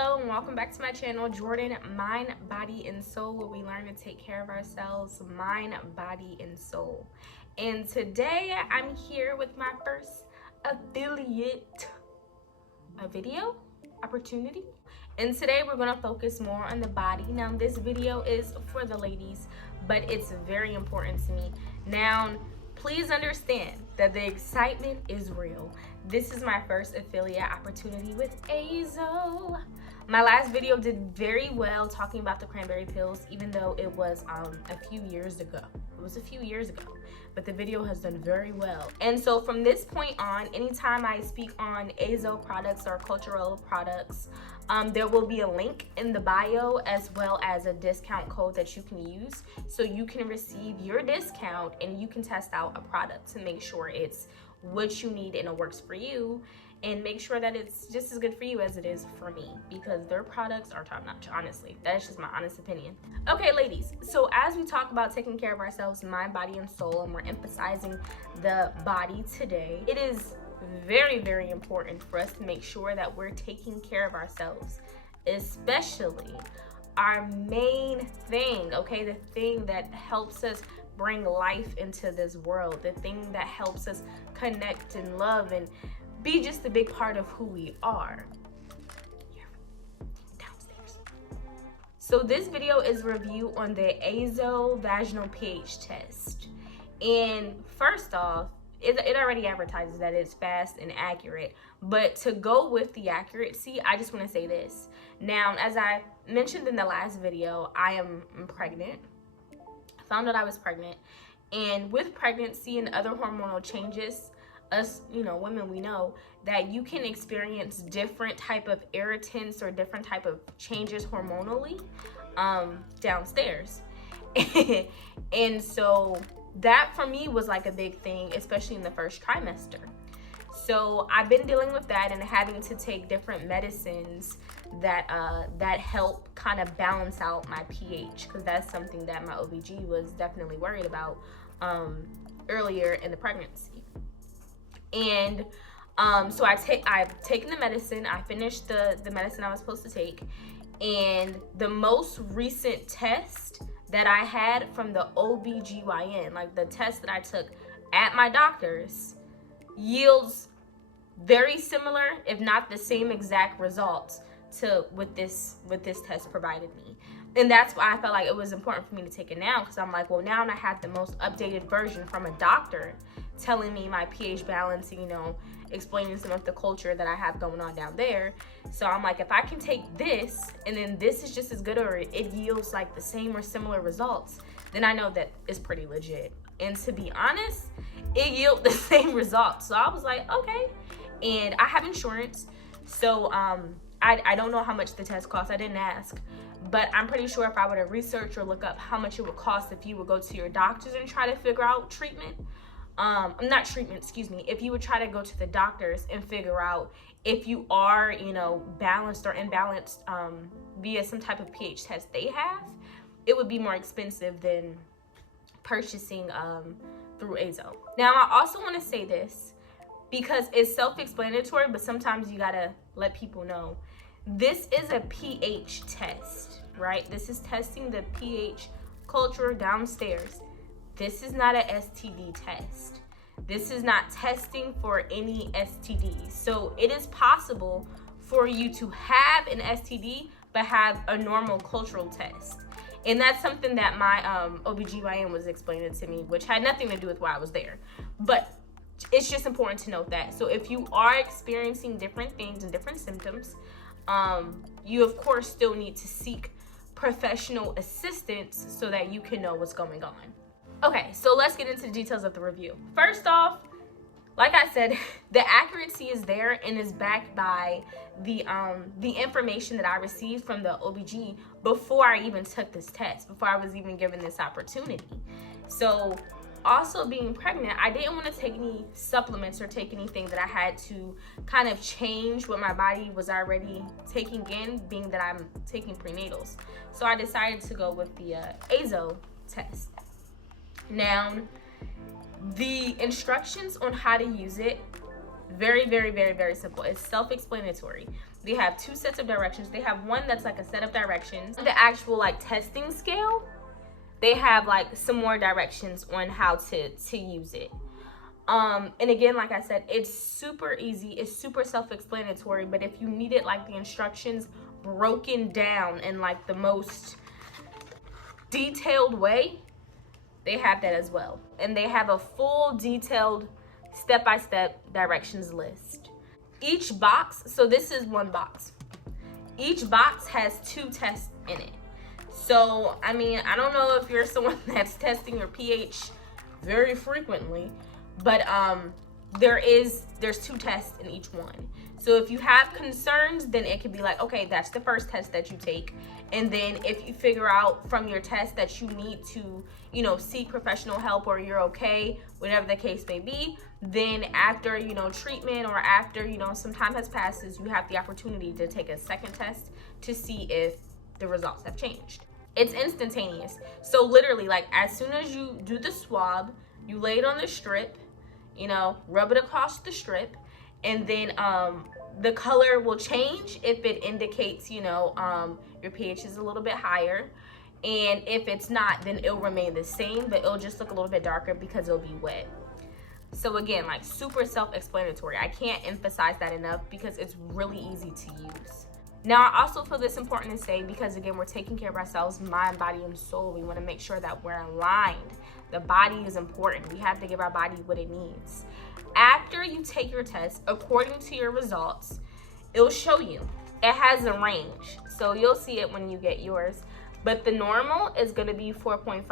Hello and welcome back to my channel, Jordan Mind, Body, and Soul, where we learn to take care of ourselves, mind, body, and soul. And today I'm here with my first affiliate video opportunity. And today we're going to focus more on the body. Now this video is for the ladies, but it's very important to me. Now please understand that the excitement is real. This is my first affiliate opportunity with AZO. My last video did very well talking about the cranberry pills, even though it was a few years ago. It was a few years ago, but the video has done very well. And so from this point on, anytime I speak on AZO products or cultural products, there will be a link in the bio as well as a discount code that you can use so you can receive your discount and you can test out a product to make sure it's what you need and it works for you, and make sure that it's just as good for you as it is for me, because their products are top notch. Honestly, that's just my honest opinion. Okay ladies, so as we talk about taking care of ourselves, mind, body, and soul, and we're emphasizing the body today, it is very, very important for us to make sure that we're taking care of ourselves, especially our main thing, okay? The thing that helps us bring life into this world, the thing that helps us connect and love and be just a big part of who we are. Downstairs. So this video is a review on the AZO vaginal pH test. And first off, it already advertises that it's fast and accurate, but to go with the accuracy, I just want to say this. Now, as I mentioned in the last video, I am pregnant. I found out I was pregnant, and with pregnancy and other hormonal changes, us, women, we know that you can experience different type of irritants or different type of changes hormonally downstairs. And so that for me was like a big thing, especially in the first trimester. So I've been dealing with that and having to take different medicines that help kind of balance out my pH, because that's something that my OBG was definitely worried about earlier in the pregnancy. And so I've taken the medicine. I finished the medicine I was supposed to take, and the most recent test that I had from the OBGYN, like the test that I took at my doctor's, yields very similar, if not the same exact results to what this test provided me. And that's why I felt like it was important for me to take it now, because I'm like, well, now I have the most updated version from a doctor telling me my pH balance, explaining some of the culture that I have going on down there. So I'm like, if I can take this and then this is just as good, or it yields like the same or similar results, then I know that it's pretty legit. And to be honest, it yielded the same results. So I was like, okay. And I have insurance, so I don't know how much the test costs. I didn't ask, but I'm pretty sure if I were to research or look up how much it would cost if you would go to your doctors and try to figure out treatment, if you would try to go to the doctors and figure out if you are, balanced or imbalanced via some type of pH test they have, it would be more expensive than purchasing through AZO. Now, I also want to say this because it's self-explanatory, but sometimes you gotta let people know. This is a pH test, right? This is testing the pH culture downstairs. This is not a STD test. This is not testing for any STDs. So it is possible for you to have an STD but have a normal cultural test. And that's something that my OBGYN was explaining to me, which had nothing to do with why I was there. But it's just important to note that. So if you are experiencing different things and different symptoms, you of course still need to seek professional assistance so that you can know what's going on. Okay, so let's get into the details of the review. First off, like I said, the accuracy is there and is backed by the information that I received from the OBG before I even took this test, before I was even given this opportunity. So also being pregnant, I didn't want to take any supplements or take anything that I had to kind of change what my body was already taking in, being that I'm taking prenatals. So I decided to go with the AZO test. Now, the instructions on how to use it, very, very, very, very simple. It's self-explanatory. They have 2 sets of directions. They have one that's like a set of directions. The actual like testing scale, they have like some more directions on how to use it. And again, like I said, it's super easy. It's super self-explanatory. But if you needed like the instructions broken down in like the most detailed way, they have that as well. And they have a full detailed step-by-step directions list. Each box, so this is one box. Each box has 2 tests in it. So, I mean, I don't know if you're someone that's testing your pH very frequently, but there's 2 tests in each one. So if you have concerns, then it could be like, okay, that's the first test that you take. And then if you figure out from your test that you need to, you know, seek professional help, or you're okay, whatever the case may be, then after, you know, treatment, or after, you know, some time has passed, you have the opportunity to take a second test to see if the results have changed. It's instantaneous. So literally, like, as soon as you do the swab, you lay it on the strip, you know, rub it across the strip, and then the color will change if it indicates, you know, your pH is a little bit higher. And if it's not, then it'll remain the same, but it'll just look a little bit darker because it'll be wet. So again, like, super self-explanatory. I can't emphasize that enough because it's really easy to use. Now, I also feel this important to say because, again, we're taking care of ourselves, mind, body, and soul. We want to make sure that we're aligned. The body is important. We have to give our body what it needs. After you take your test, according to your results, it'll show you. It has a range, so you'll see it when you get yours. But the normal is going to be 4.5.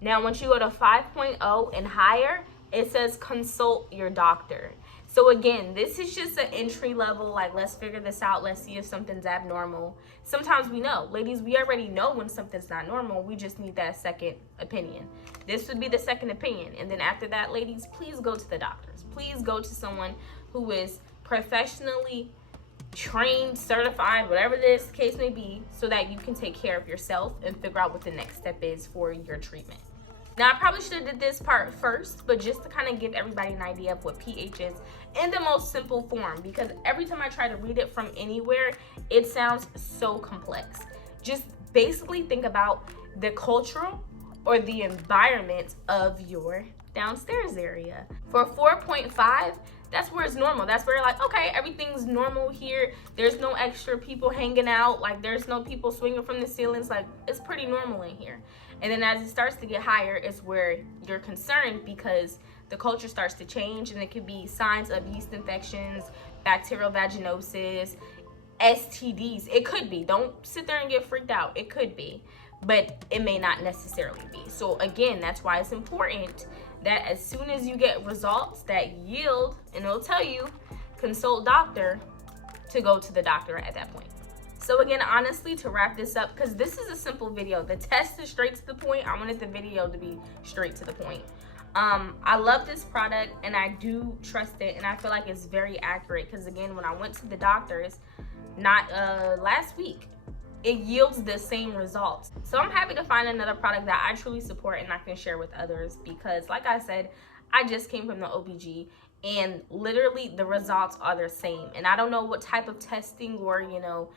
Now, once you go to 5.0 and higher, it says consult your doctor. So again, this is just an entry level, like, let's figure this out. Let's see if something's abnormal. Sometimes we know. Ladies, we already know when something's not normal. We just need that second opinion. This would be the second opinion. And then after that, ladies, please go to the doctors. Please go to someone who is professionally trained, certified, whatever this case may be, so that you can take care of yourself and figure out what the next step is for your treatment. Now, I probably should have did this part first, but just to kind of give everybody an idea of what pH is in the most simple form, because every time I try to read it from anywhere, it sounds so complex. Just basically think about the cultural or the environment of your downstairs area. For 4.5, that's where it's normal. That's where you're like, okay, everything's normal here. There's no extra people hanging out. Like, there's no people swinging from the ceilings. Like, it's pretty normal in here. And then as it starts to get higher is where you're concerned, because the culture starts to change, and it could be signs of yeast infections, bacterial vaginosis, STDs. It could be. Don't sit there and get freaked out. It could be, but it may not necessarily be. So again, that's why it's important that as soon as you get results that yield, and it'll tell you, consult doctor, to go to the doctor at that point. So again, honestly, to wrap this up, because this is a simple video. The test is straight to the point. I wanted the video to be straight to the point. I love this product, and I do trust it, and I feel like it's very accurate, because again, when I went to the doctors, not last week, it yields the same results. So I'm happy to find another product that I truly support and I can share with others, because like I said, I just came from the OBG, and literally the results are the same. And I don't know what type of testing or, you know,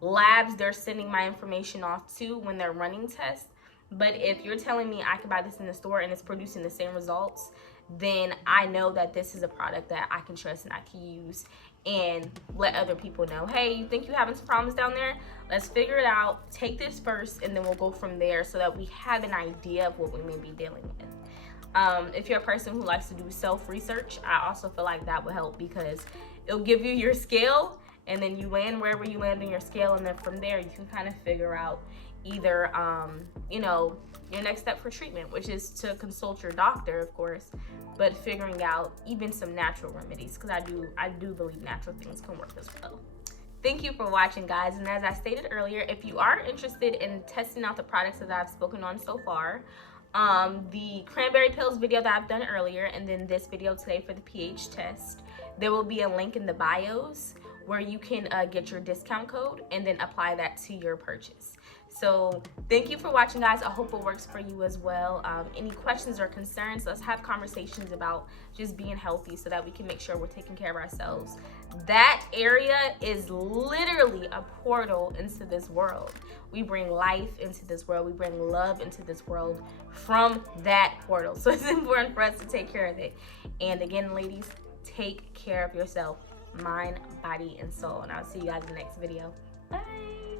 labs they're sending my information off to when they're running tests, but if you're telling me I can buy this in the store and it's producing the same results, then I know that this is a product that I can trust and I can use and let other people know, hey, you think you're having some problems down there? Let's figure it out. Take this first, and then we'll go from there, so that we have an idea of what we may be dealing with. If you're a person who likes to do self-research, I also feel like that will help, because it'll give you your scale, and then you land wherever you land on your scale, and then from there you can kind of figure out either you know, your next step for treatment, which is to consult your doctor, of course, but figuring out even some natural remedies, because I do believe natural things can work as well. Thank you for watching, guys, and as I stated earlier, if you are interested in testing out the products that I've spoken on so far, the cranberry pills video that I've done earlier, and then this video today for the pH test, there will be a link in the bios where you can get your discount code and then apply that to your purchase. So thank you for watching, guys. I hope it works for you as well. Any questions or concerns, let's have conversations about just being healthy so that we can make sure we're taking care of ourselves. That area is literally a portal into this world. We bring life into this world. We bring love into this world from that portal. So it's important for us to take care of it. And again, ladies, take care of yourself, mind, body, and soul. And I'll see you guys in the next video. Bye.